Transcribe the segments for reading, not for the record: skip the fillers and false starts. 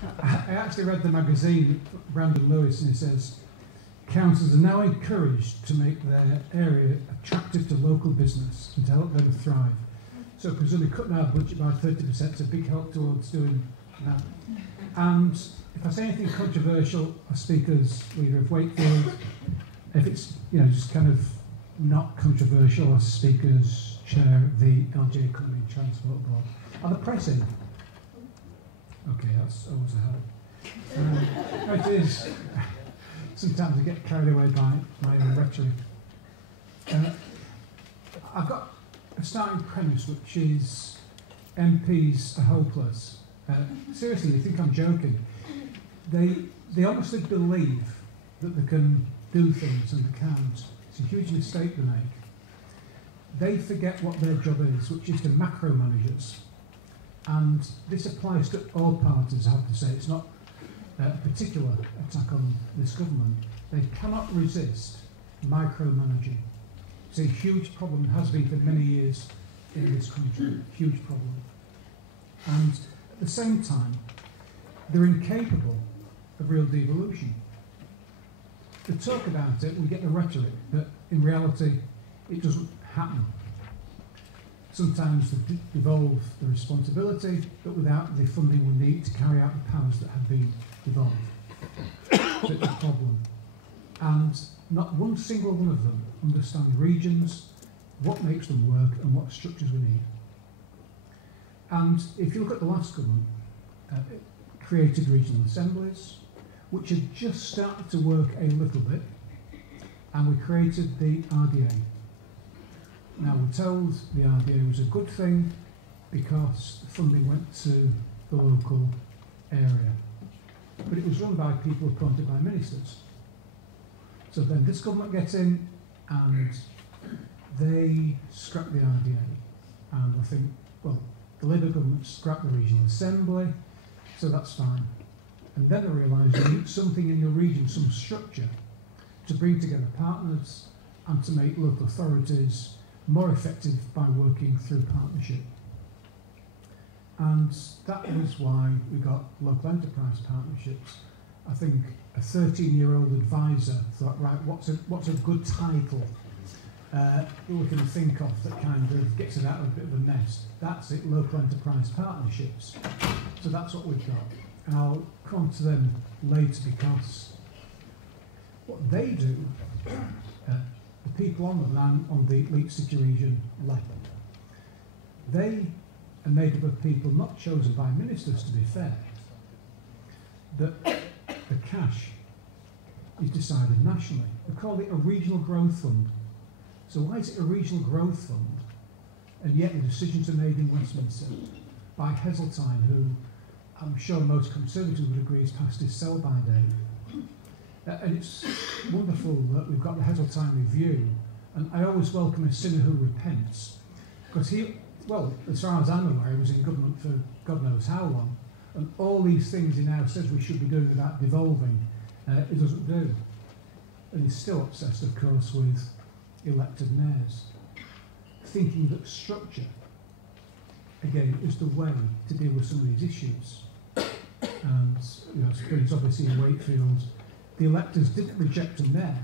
I actually read the magazine, Brandon Lewis, and it says, councils are now encouraged to make their area attractive to local business and to help them thrive. So presumably cutting our budget by 30% is a big help towards doing that. And if I say anything controversial, I speak as leader of Wakefield. If it's just kind of not controversial, I speak as chair of the LJ Economy and Transport Board. Are the press in? Okay, that's always a help. It is. Sometimes I get carried away by my own rhetoric. I've got a starting premise, which is MPs are hopeless. Seriously, you think I'm joking? They honestly believe that they can do things and they can't. It's a huge mistake they make. They forget what their job is, which is to macromanage us. And this applies to all parties, I have to say. It's not a particular attack on this government. They cannot resist micromanaging. It's a huge problem, has been for many years in this country, huge problem. And at the same time, they're incapable of real devolution. They talk about it, we get the rhetoric, but in reality, it doesn't happen. Sometimes they devolve the responsibility, but without the funding we need to carry out the powers that have been devolved. So it's a problem. And not one single one of them understand regions, what makes them work, and what structures we need. And if you look at the last government, it created regional assemblies, which had just started to work a little bit, and we created the RDA. Now, we're told the RDA was a good thing because the funding went to the local area. But it was run by people appointed by ministers. So then this government gets in and they scrap the RDA. And I think, well, the Labour government scrapped the regional assembly, so that's fine. And then they realise you need something in your region, some structure, to bring together partners and to make local authorities more effective by working through partnership. And that was why we got local enterprise partnerships. I think a 13-year-old advisor thought, right, what's a good title that we can think of that kind of gets it out of a bit of a nest? That's it, local enterprise partnerships. So that's what we've got. And I'll come on to them later because what they do, the people on the land on the Leak City region level, they are made up of people not chosen by ministers, to be fair, that the cash is decided nationally. We call it a regional growth fund. So why is it a regional growth fund? And yet the decisions are made in Westminster by Heseltine, who I'm sure most Conservatives would agree is past his sell-by date. And it's wonderful that we've got the Heseltine review, and I always welcome a sinner who repents, because he, well, as far as I'm aware, he was in government for God knows how long, and all these things he now says we should be doing about devolving, he doesn't do. And he's still obsessed, of course, with elected mayors, thinking that structure, again, is the way to deal with some of these issues. And it's obviously in Wakefield, the electors didn't reject him there.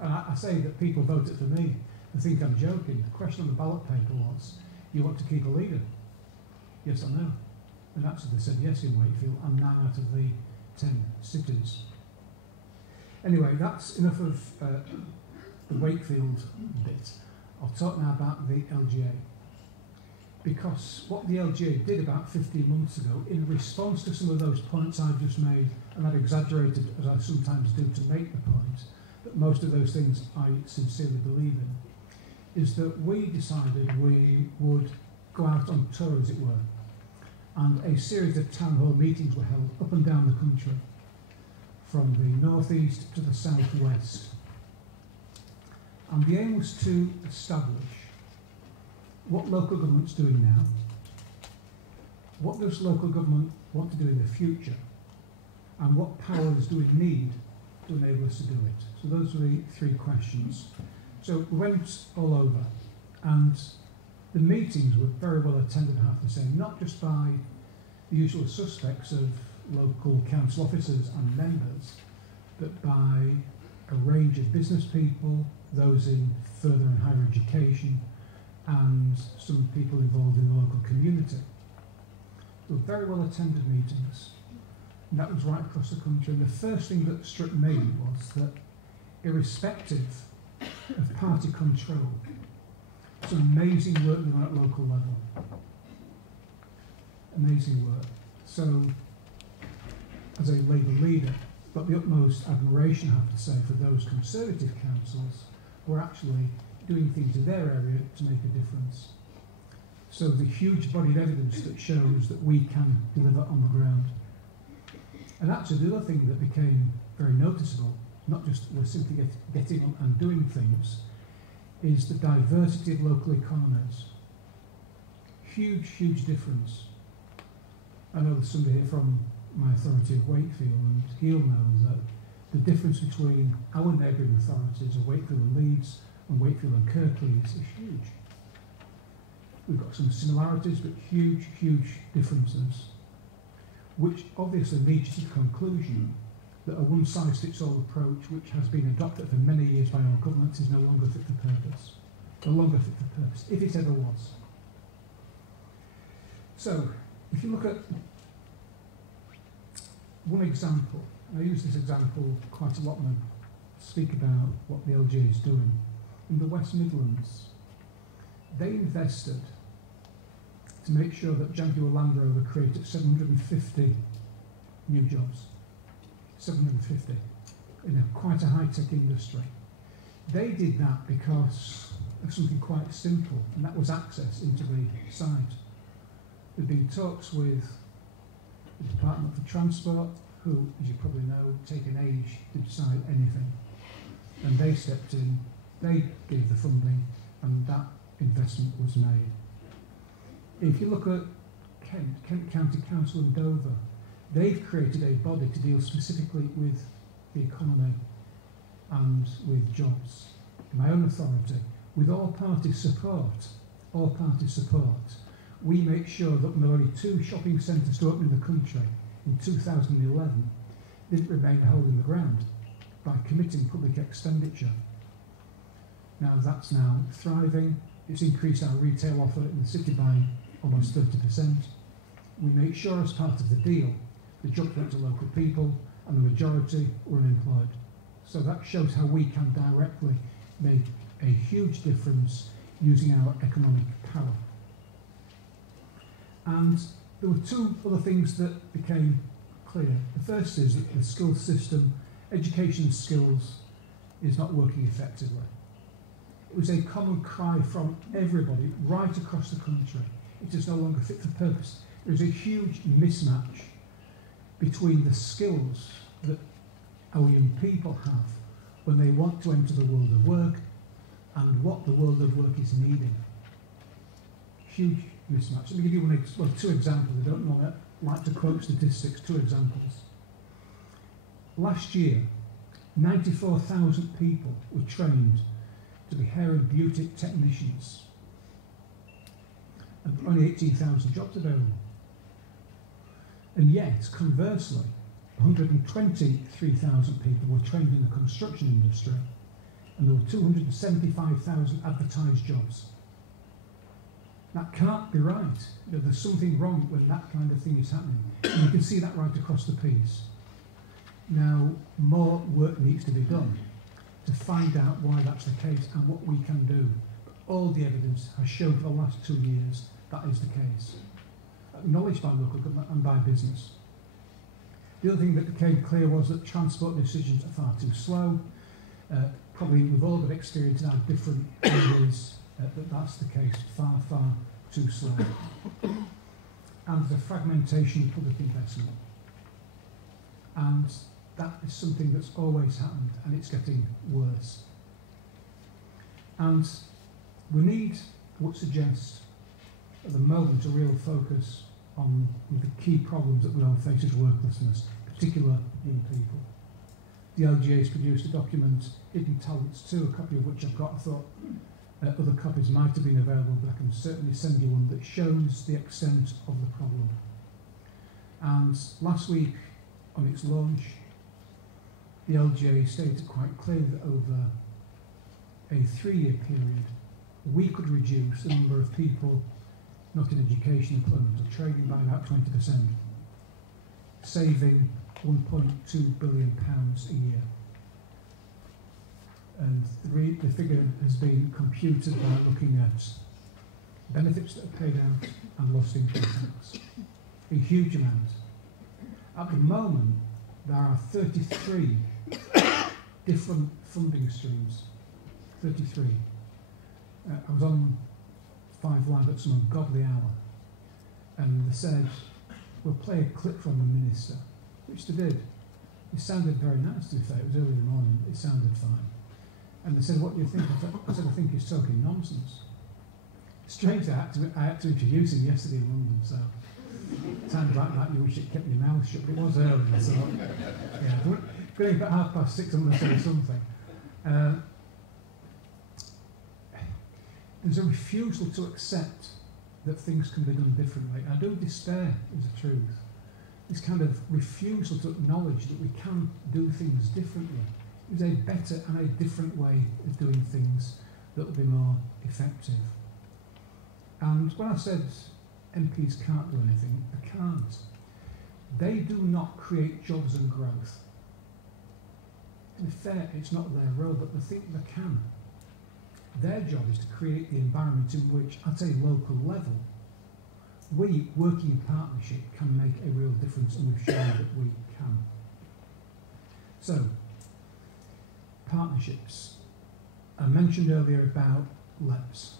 I say that people voted for me. They think I'm joking. The question on the ballot paper was, you want to keep a leader? Yes or no? And actually they said yes in Wakefield, and 9 out of the 10 cities. Anyway, that's enough of the Wakefield bit. I'll talk now about the LGA. Because what the LGA did about 15 months ago, in response to some of those points I've just made, and I've exaggerated as I sometimes do to make the point, that most of those things I sincerely believe in, is that we decided we would go out on tour, as it were, and a series of town hall meetings were held up and down the country, from the northeast to the southwest. And the aim was to establish what local government's doing now, what does local government want to do in the future, and what powers do we need to enable us to do it. So those were the 3 questions. So we went all over, and the meetings were very well attended, I have to say, not just by the usual suspects of local council officers and members, but by a range of business people, those in further and higher education, and some people involved in the local community. They were very well attended meetings, and that was right across the country. And the first thing that struck me was that irrespective of party control, some amazing work done at local level. Amazing work. So, as a Labour leader, got the utmost admiration, I have to say, for those Conservative councils who are actually doing things in their area to make a difference. So there's a huge body of evidence that shows that we can deliver on the ground. And actually the other thing that became very noticeable, not just we're simply getting on and doing things, is the diversity of local economies. Huge, huge difference. I know there's somebody here from my authority of Wakefield, and he'll know that the difference between our neighbouring authorities of Wakefield and Leeds and Wakefield and Kirklees is huge. We've got some similarities, but huge, huge differences, which obviously leads to the conclusion that a one-size-fits-all approach, which has been adopted for many years by our governments, is no longer fit for purpose. No longer fit for purpose, if it ever was. So, if you look at one example, I use this example quite a lot when I speak about what the LGA is doing. In the West Midlands, they invested to make sure that Jaguar Land Rover created 750 new jobs. 750 in quite a high-tech industry. They did that because of something quite simple, and that was access into the site. There'd been talks with the Department for Transport, who, as you probably know, take an age to decide anything. And they stepped in, they gave the funding, and that investment was made. If you look at Kent County Council in Dover, they've created a body to deal specifically with the economy and with jobs. In my own authority, with all party support, we make sure that when there were only 2 shopping centres to open in the country in 2011, didn't remain holding the ground by committing public expenditure. Now that's now thriving. It's increased our retail offer in the city by almost 30%. We make sure as part of the deal, the jobs went to local people and the majority were unemployed. So that shows how we can directly make a huge difference using our economic power. And there were 2 other things that became clear. The first is that the skills system, education skills, is not working effectively. It was a common cry from everybody right across the country. It is no longer fit for purpose. There is a huge mismatch between the skills that our young people have when they want to enter the world of work and what the world of work is needing. Huge mismatch. Let me give you 2 examples. I don't normally like to quote statistics. 2 examples. Last year, 94,000 people were trained to be hair and beauty technicians, and only 18,000 jobs available. And yet, conversely, 123,000 people were trained in the construction industry, and there were 275,000 advertised jobs. That can't be right. There's something wrong when that kind of thing is happening. And you can see that right across the piece. Now, more work needs to be done to find out why that's the case and what we can do. But all the evidence has shown for the last 2 years that is the case. Acknowledged by local government and by business. The other thing that became clear was that transport decisions are far too slow. Probably we've all got experience in our different areas that that's the case, far, far too slow. And the fragmentation of public investment. And that is something that's always happened, and it's getting worse. And we need, I would suggest, at the moment, a real focus on the key problems that we all face as worklessness, particularly young people. The LGA has produced a document, Hidden Talents 2, a copy of which I've got. I thought other copies might have been available, but I can certainly send you one that shows the extent of the problem. And last week, on its launch, the LGA stated quite clearly that over a 3-year period, we could reduce the number of people not in education, employment or trading by about 20%, saving £1.2 billion a year. And the figure has been computed by looking at benefits that are paid out and lost income tax. A huge amount. At the moment, there are 33 different funding streams. 33. I was on 5 Live at some ungodly hour, and they said, we'll play a clip from the minister, which they did. It sounded very nice, to be fair. It was early in the morning. It sounded fine. And they said, what do you think? I said, I think he's talking nonsense. Strangely, I had to introduce him yesterday in London, so it sounded like that. You wish you'd kept your mouth shut, but it was early, so yeah. Going about 6:30, I'm going to say something. There's a refusal to accept that things can be done differently. I do despair, is the truth. This kind of refusal to acknowledge that we can do things differently. There's a better and a different way of doing things that will be more effective. And when I said MPs can't do anything, they can't. They do not create jobs and growth. To be fair, it's not their role, but they think they can. Their job is to create the environment in which, at a local level, we, working in partnership, can make a real difference, and we've shown that we can. So, partnerships. I mentioned earlier about LEPs.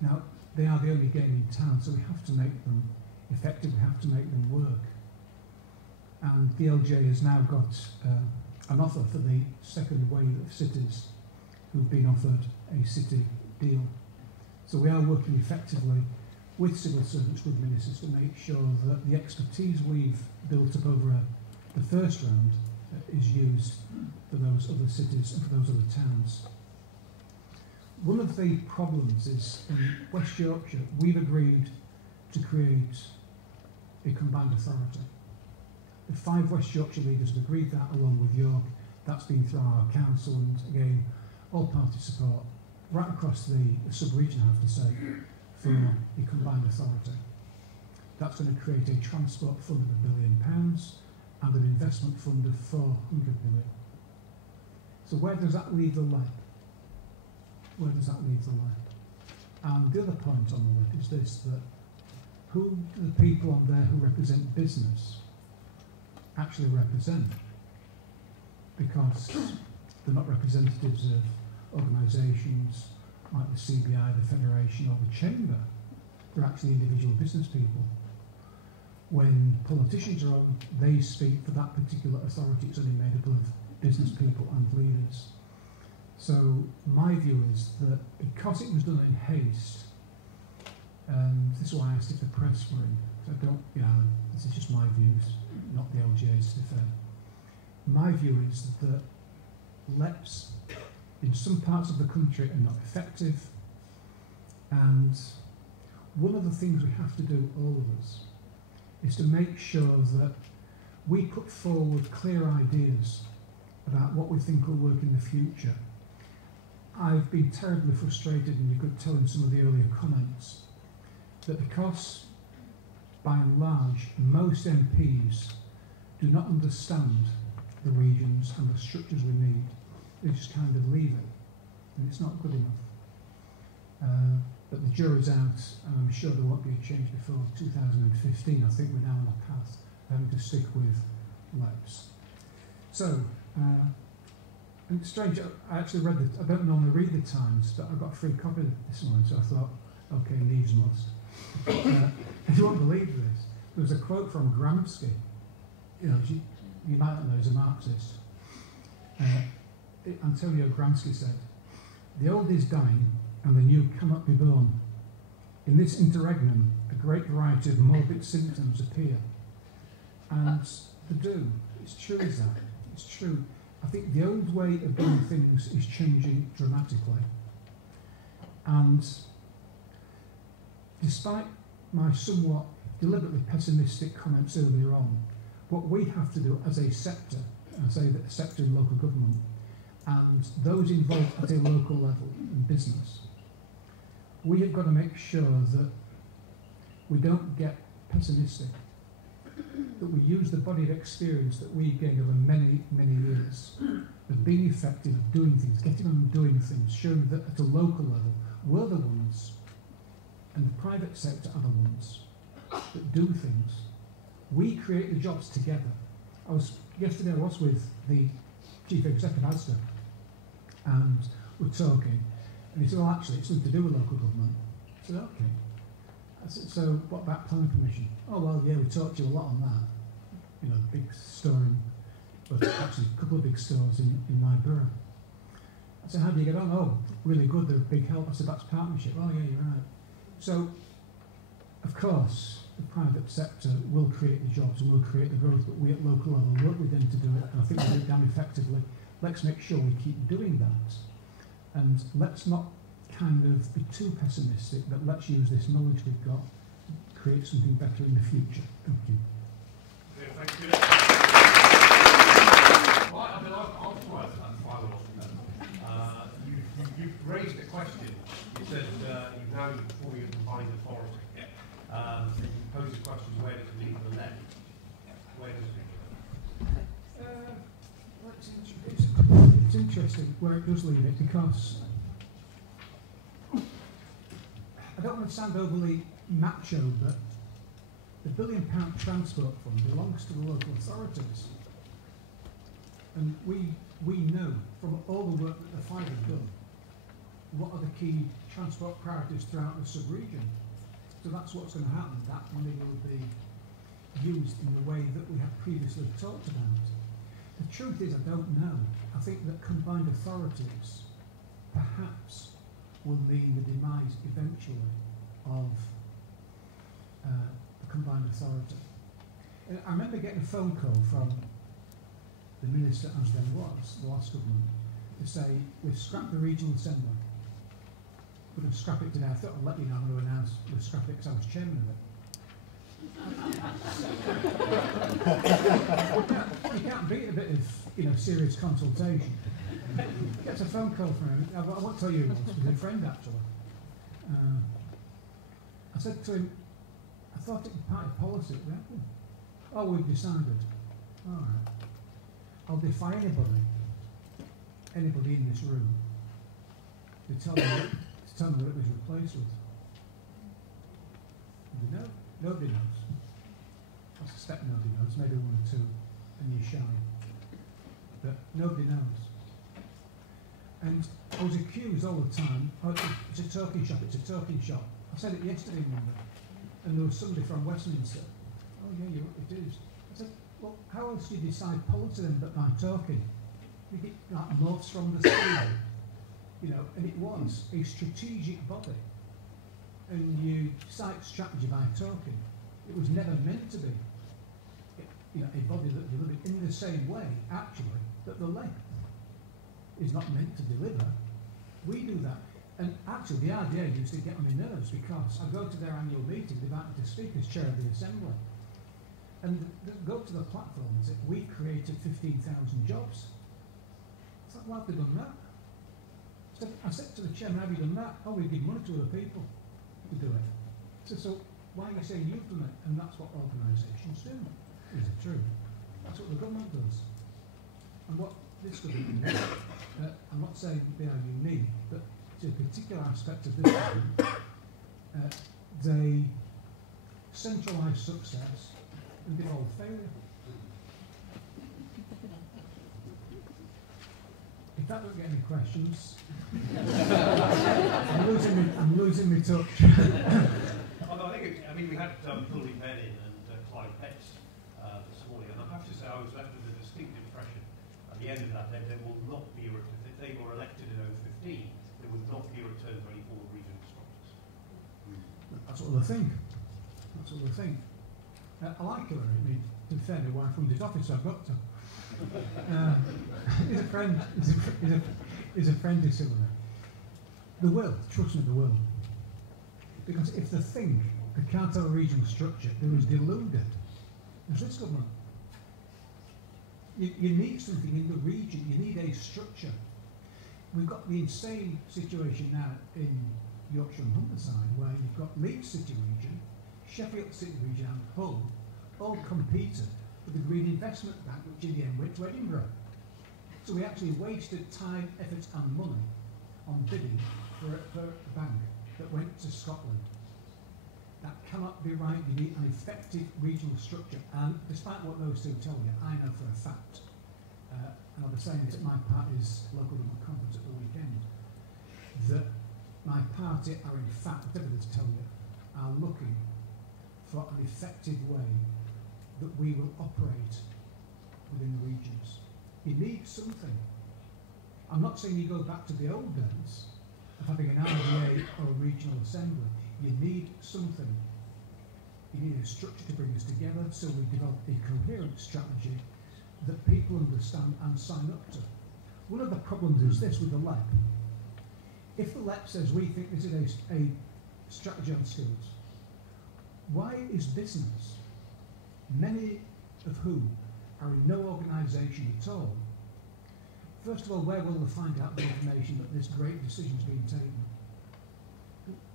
Now, they are the only game in town, so we have to make them effective, we have to make them work. And the LGA has now got an offer for the second wave of cities who've been offered a city deal. So we are working effectively with civil servants, with ministers, to make sure that the expertise we've built up over the first round is used for those other cities and for those other towns. One of the problems is in West Yorkshire, we've agreed to create a combined authority. The 5 West Yorkshire leaders have agreed that, along with York. That's been through our council and, again, all party support right across the sub-region, I have to say, for a combined authority. That's going to create a transport fund of £1 billion and an investment fund of 400 million. So where does that leave the LEP? Where does that leave the LEP? And the other point on the LEP is this, that who do the people on there who represent business actually represent? Because they're not representatives of organisations like the CBI, the Federation or the Chamber. They're actually individual business people. When politicians are on, they speak for that particular authority. It's only made up of business people and leaders. So my view is that because it was done in haste, this is why I asked if the press were in. I don't, this is just my views, not the LGA's, to be fair. My view is that LEPs in some parts of the country are not effective, and one of the things we have to do, all of us, is to make sure that we put forward clear ideas about what we think will work in the future. I've been terribly frustrated, and you could tell in some of the earlier comments, that because, by and large, most MPs do not understand the regions and the structures we need, they just kind of leave it, and it's not good enough. But the jury's out, and I'm sure there won't be a change before 2015. I think we're now on the path of having to stick with LEPs. So, and it's strange, I actually read I don't normally read the Times, but I got a free copy this morning, so I thought, okay, needs must. If you won't believe this, there was a quote from Gramsci. You might not know, he's a Marxist. Antonio Gramsci said, "The old is dying and the new cannot be born. In this interregnum, a great variety of morbid symptoms appear." And they do. It's true as that. It's true. I think the old way of doing things is changing dramatically. And despite my somewhat deliberately pessimistic comments earlier on. What we have to do as a sector, I say that a sector in local government, and those involved at a local level in business, we have got to make sure that we don't get pessimistic, that we use the body of experience that we've gained over many, many years of being effective, of doing things, getting on and doing things, showing that at a local level, we're the ones, and the private sector are the ones that do things. We create the jobs together. Yesterday I was with the Chief Executive Asda, and we're talking, and he said, well, actually, it's something to do with local government. I said, okay. I said, so what about planning permission? Oh, well, yeah, we talked to you a lot on that. You know, big store actually a couple of big stores in my borough. I said, how do you get on? Oh, really good, they're a big help. I said, that's partnership. Oh, yeah, you're right. So, of course, the private sector will create the jobs and will create the growth, but we at local level work with them to do it, and I think we do it damn effectively. Let's make sure we keep doing that. And let's not kind of be too pessimistic, but let's use this knowledge we've got to create something better in the future. Thank you. Yeah, thank you. Well, I mean, I'll try that final one. You've raised a question. You said you've now before you combined authority. And you pose the question, where does it leave the left? Where does it leave the left? It's interesting where it does leave it, because I don't want to sound overly macho, but the £1 billion transport fund belongs to the local authorities. And we know from all the work that the five have done what are the key transport priorities throughout the sub-region. So that's what's going to happen. That money will be used in the way that we have previously talked about. The truth is, I don't know. I think that combined authorities perhaps will mean the demise eventually of the combined authority. I remember getting a phone call from the minister, as then was, the last government, to say, we've scrapped the regional assembly. We're going to scrap it today. I thought I'd let you know I'm going to announce we'll scrap it because I was chairman of it. You can't beat a bit of serious consultation. Gets a phone call from him. I won't tell you who it was. It was a friend actually. I said to him, I thought it was party policy. Oh, we've decided. All right. I'll defy anybody in this room to tell me what it was replaced with. Do you know? Nobody knows. I suspect nobody knows, maybe one or two, and you're shy. But nobody knows. And I was accused all the time, oh, it's a talking shop, it's a talking shop. I said it yesterday, remember? And there was somebody from Westminster. Oh yeah, it is. I said, well, how else do you decide policy then but by talking? You get like moths from the sky. You know, and it was a strategic body, and you cite strategy by talking. It was never meant to be, a body that delivered in the same way, actually, that the length is not meant to deliver. We do that, and actually the idea used to get on my nerves because I go to their annual meeting, they've asked me to speak as chair of the assembly, and they go to the platform and say, we created 15,000 jobs. It's like, why have they done that? So I said to the chairman, have you done that? Oh, we give money to other people to do it. So why are you saying you've done it? And that's what organisations do. Is it true? That's what the government does. And what this government does, I'm not saying they are unique, but to a particular aspect of this government, they centralise success and devolve failure. If that don't get any questions, I'm losing my touch. Although I think we had Hilary Bennin and Clive Petts this morning, and I have to say I was left with a distinct impression at the end of that there will not be, if they were elected in 2015, there would not be a return to any form of regional structures. That's what they think. That's what they think. I like Hillary. I mean, to be fair, my wife runs his office, so I've got to. He's a friend. He's a friend of Cllr. The will, trust me, the will. Because if they think a cartel regional structure who is deluded as this government. You need something in the region, you need a structure. We've got the insane situation now in Yorkshire and Humberside where you've got Leeds City Region, Sheffield City Region and Hull all competed with the Green Investment Bank, which in the end went to Edinburgh. So we actually wasted time, effort and money on bidding for a bank that went to Scotland. That cannot be right. You need an effective regional structure. And despite what those two tell you, I know for a fact, and I'll be saying this at my party's local government conference at the weekend, that my party are in fact, whatever they tell you, are looking for an effective way that we will operate within the regions. You need something. I'm not saying you go back to the old days of having an RDA or a regional assembly. You need something. You need a structure to bring us together so we develop a coherent strategy that people understand and sign up to. One of the problems is this with the LEP. If the LEP says we think this is a strategy on skills, why is business, many of whom are in no organisation at all, first of all, where will they find out the information that this great decision is being taken?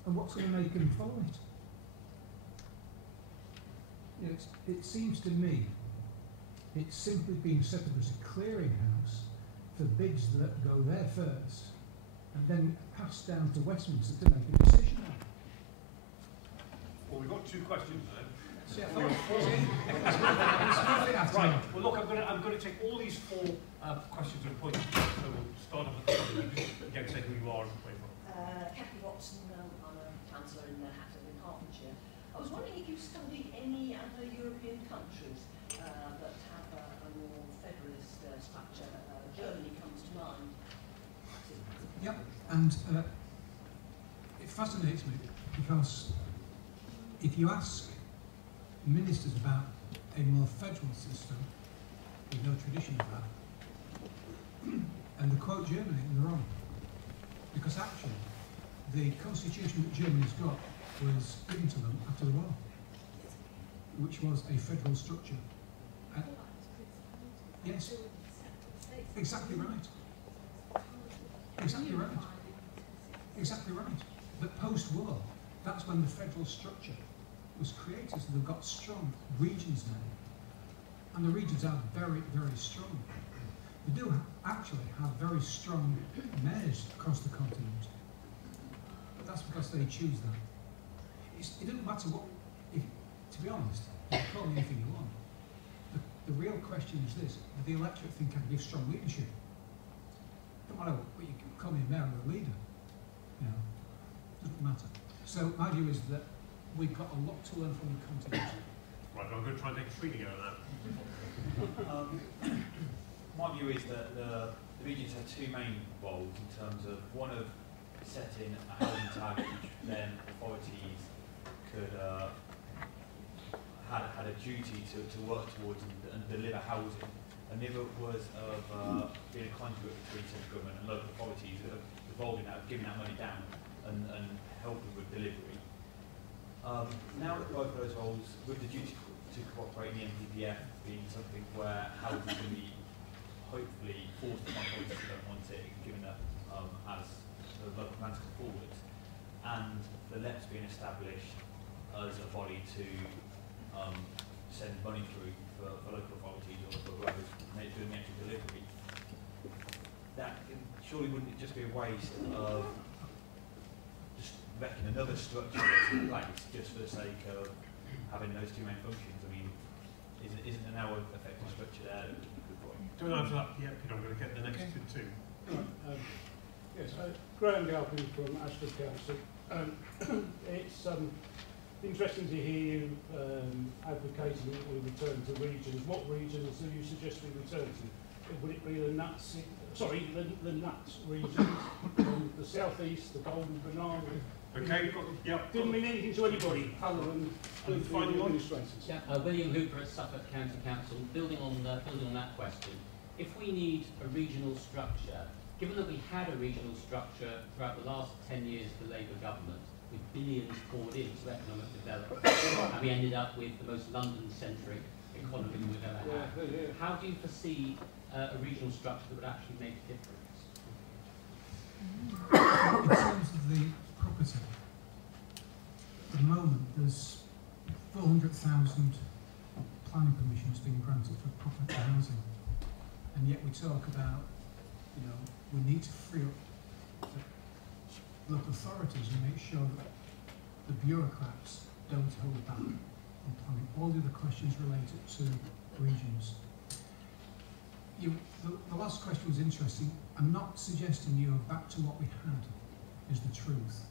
And what's going to make them follow it? You know, it seems to me it's simply being set up as a clearinghouse for bids that go there first and then passed down to Westminster to make a decision on. Well, we've got two questions then. Right. Well, look, I'm going to take all these four questions and points. So we'll start off with the again, say who you are and where you're from. Cathy Watson, I'm a councillor in Hatton in Hertfordshire. I was wondering if you've studied any other European countries that have a more federalist structure. Germany comes to mind. Yep, and it fascinates me because if you ask ministers about a more federal system with no tradition of that, and they quote Germany and they're wrong. Because actually, the constitution that Germany's got was given to them after the war, which was a federal structure. Yes, exactly right. Exactly right. Exactly right. But post-war, that's when the federal structure was created, so they've got strong regions now. And the regions are very, very strong. They do actually have very strong mayors across the continent. But that's because they choose that. It doesn't matter what, to be honest, you can call me anything you want. The real question is this: do the electorate think I can give strong leadership? No matter what you can call me a mayor or a leader. You know, doesn't matter. So my view is that we've got a lot to learn from the continent. Right, I'm going to try and take a swing again on that. My view is that the regions have two main roles in terms of one of setting a housing target which then authorities could had a duty to work towards and deliver housing, and the other was of being a conduit between central government and local authorities that are involved in that, giving that money down and helping with delivery. Now that both of those roles, with the duty to cooperate in the NPPF being something where housing can be hopefully forced upon policies that don't want it, given that as the local plans come forward, and the LEP's being established as a body to send money through for local authorities or for whoever's doing the actual delivery, that surely wouldn't it just be a waste of just making another structure that's in place just for the sake of having those two main functions? I mean, isn't there now an effective structure there? Don't answer that yet, Peter. I'm going to get the next two. Yes, Graham Galpin from Ashford Council. It's interesting to hear you advocating that we return to regions. What regions do you suggest we return to? Would it be the nuts regions, the southeast, the golden banana? Okay, yeah. Didn't mean anything to anybody other than the administrators. Yeah, William Hooper at Suffolk County Council. Building on that question, if we need a regional structure, given that we had a regional structure throughout the last 10 years of the Labour government, with billions poured into economic development, and we ended up with the most London-centric economy we've ever had. How do you foresee a regional structure that would actually make a difference? In terms of the property, at the moment there's 400,000 planning permissions being granted for property housing, and yet we talk about, you know, we need to free up the local authorities and make sure that the bureaucrats don't hold back on planning. All the other questions related to regions. The last question was interesting. I'm not suggesting you go back to what we had is the truth.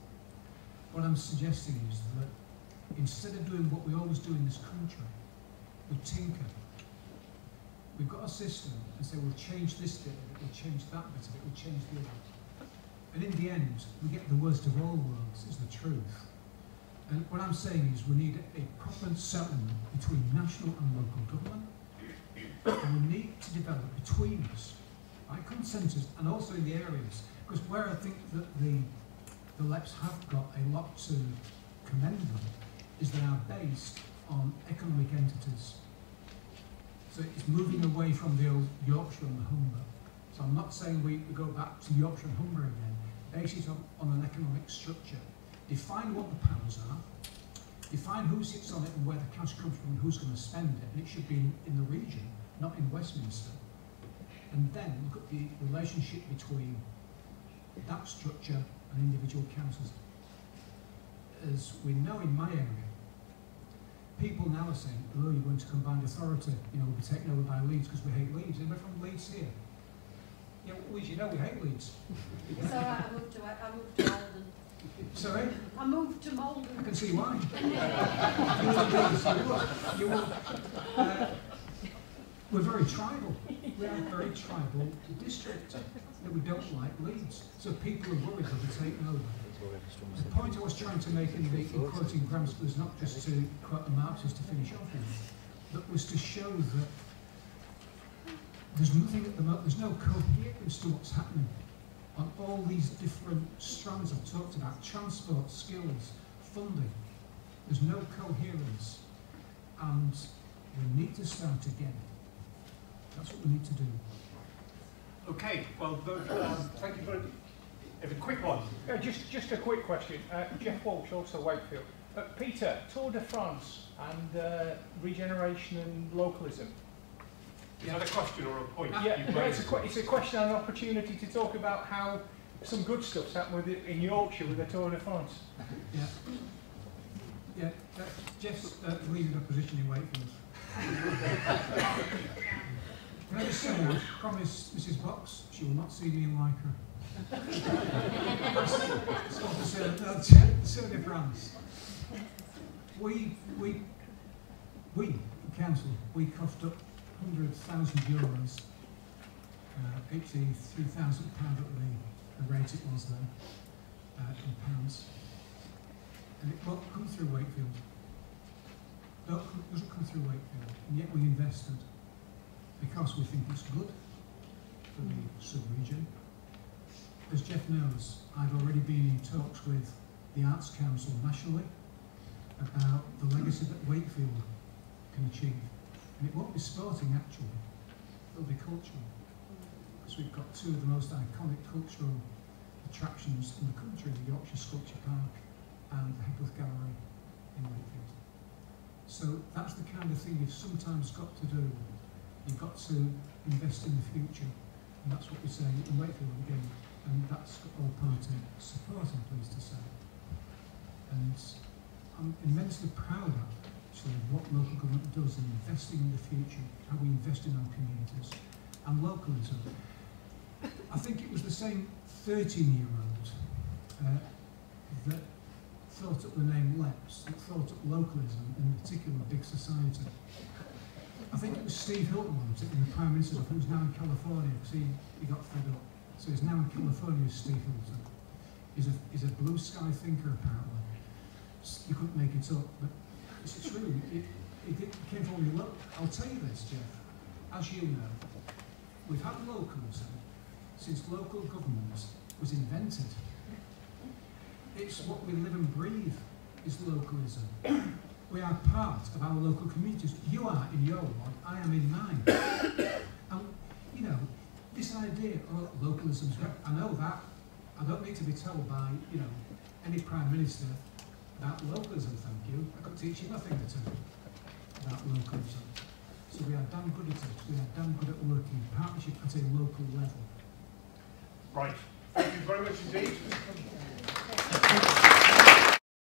What I'm suggesting is that instead of doing what we always do in this country, we tinker. We've got a system and say we'll change this bit of it, we'll change that bit of it, we'll change the other. And in the end, we get the worst of all worlds, is the truth. And what I'm saying is we need a proper settlement between national and local government. And we need to develop between us, by consensus, and also in the areas. Because where I think that the LEPs have got a lot to commend them is they are based on economic entities. So it's moving away from the old Yorkshire and the Humber. So I'm not saying we go back to Yorkshire and Humber again. Base it on an economic structure. Define what the powers are. Define who sits on it and where the cash comes from and who's going to spend it. And it should be in the region, not in Westminster. And then look at the relationship between that structure and individual councils. As we know in my area, people now are saying, oh, you're going to combined authority, you know, we'll be taken over by Leeds because we hate Leeds. And we're from Leeds here. Yeah, well, you know we hate Leeds. So I moved to Malden. Sorry? I moved to Malden. I can see why. you would. We're very tribal. We are a very tribal district. That we don't like Leeds. So people are worried they'll be taken over. The point I was trying to make in quoting Gramsci was not just to quote a Marxist to finish off with, but was to show that there's nothing at the moment, there's no coherence to what's happening on all these different strands I've talked about, transport, skills, funding. There's no coherence, and we need to start again. That's what we need to do. Okay, well, thank you very much. Have a quick one. Just a quick question. Jeff Walsh, also Wakefield. Peter, Tour de France and regeneration and localism. Is that a question or a point? Yeah, it's a question and an opportunity to talk about how some good stuff's happened with it in Yorkshire with the Tour de France. Yeah, Jeff's leading the position in Wakefield. Can I just say, I promise Mrs. Box she will not see me in Lycra. It's not the Tour de France. We, council, we coughed up €100,000, £83,000 at the rate it was then, in pounds. And it won't come through Wakefield. No, it doesn't come through Wakefield, and yet we invested because we think it's good for the sub-region. As Jeff knows, I've already been in talks with the Arts Council nationally about the legacy that Wakefield can achieve. And it won't be sporting actually, it'll be cultural. Because we've got two of the most iconic cultural attractions in the country, the Yorkshire Sculpture Park and the Hepworth Gallery in Wakefield. So that's the kind of thing you've sometimes got to do. You've got to invest in the future, and that's what we're saying in Wakefield again, and that's got all party support, I'm pleased to say. And I'm immensely proud actually of what local government does in investing in the future, how we invest in our communities, and localism. I think it was the same 13-year-old that thought up the name LEPS, that thought up localism, in particular big society. I think it was Steve Hilton, wasn't it, in the Prime Minister's office, who's now in California, because he got fed up. So he's now in California as Steve Hilton. He's a blue sky thinker, apparently. You couldn't make it up, but it's true. It came from me. Look, I'll tell you this, Jeff. As you know, we've had localism since local government was invented. It's what we live and breathe is localism. We are part of our local communities. You are in your one, I am in mine. And, you know, this idea of localism, I know that. I don't need to be told by, you know, any Prime Minister about localism, thank you. I could teach you nothing at all about localism. So we are damn good at it. We are damn good at working in partnership at a local level. Right. Thank you very much indeed.